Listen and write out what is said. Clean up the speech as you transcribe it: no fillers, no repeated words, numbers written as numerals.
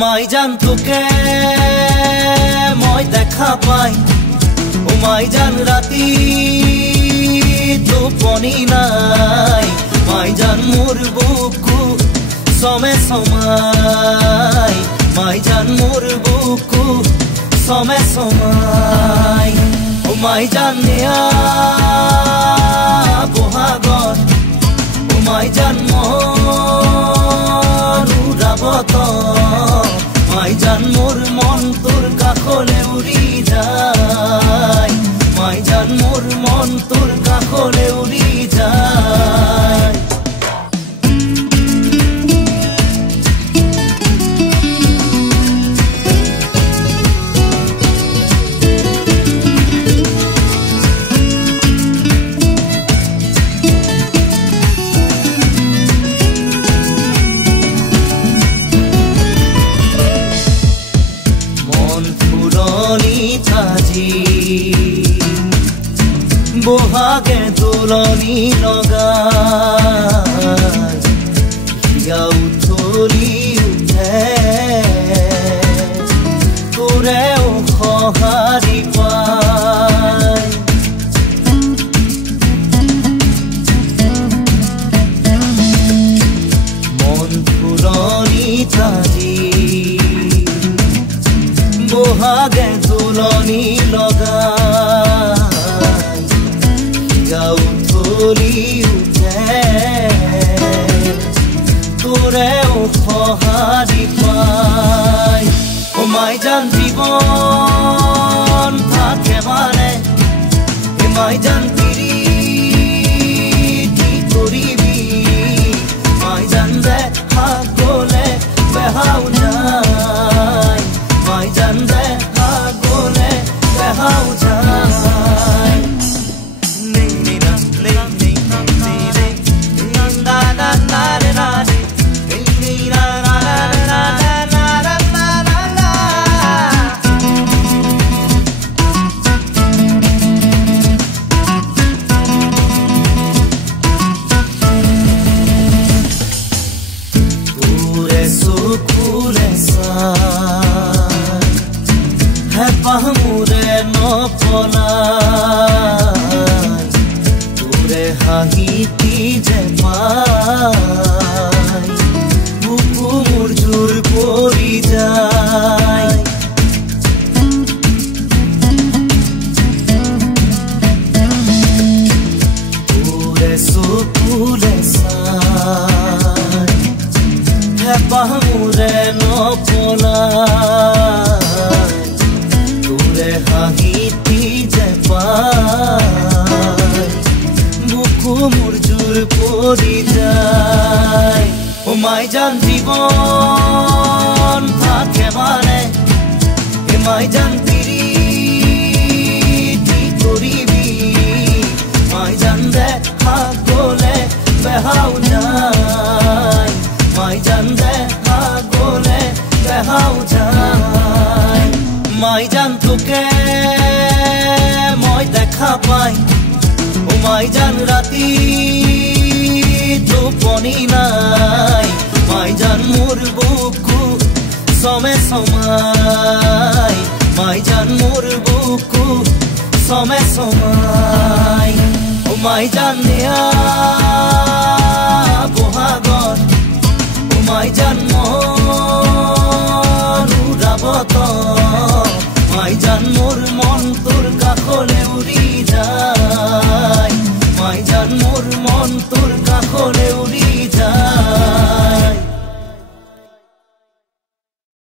মাইজান তোকে মই দেখা পাই ও মাইজান রাতি টোপনি নাই মাইজান মোর বুকু সমে সমাই মাইজান মোর বুকু সমে সমাই ও মাইজান নিয়া বহাগত ও মাইজান মন উড়াবত মাইজান মোর মন তোর কাখলে উড়ি যায় মাইজান মোর মন তোর কাখলে উড়ি যায় বহাগে দোলনি লগাই হিয়া উঠলি উঠে তোৰেও সঁহাৰি পাই মন ফুলনি তাজি বহাগে দোলনি লগাই উঠলি উঠে তোৰেও সঁহাৰি পাই ও মাইজান জীৱন থাকে মানে এ মাইজান পিৰিতি কৰিবি মাইজান দেখা গলে বেহাও যায় মাইজান দেখা গলে বেহাও যায় তোৰে হাঁহিতি যে পাই বুকু মোৰ জোৰ পৰি যায় তোৰে চকুলে চাই হেঁপাহ মোৰে নপলাই তোৰে হাঁহিতি যে পাই বুকু মোৰ জোৰ পৰি যায় ও মাইজান জীৱন থাকে মানে এ মাইজান পিৰিতি কৰিবি মাইজান দেখা গলে বেহাও যায় মাইজান দেখা গলে বেহাও যায় মাইজান তোকে মই দেখা পাই ও মাইজান রাতি টোপনি নাই মাইজান মোর বুকু সমে সমাই মাইজান মোর বুকু সমে সমাই ও মাইজান নিয়া বহাগত ও মাইজান মন উড়াবত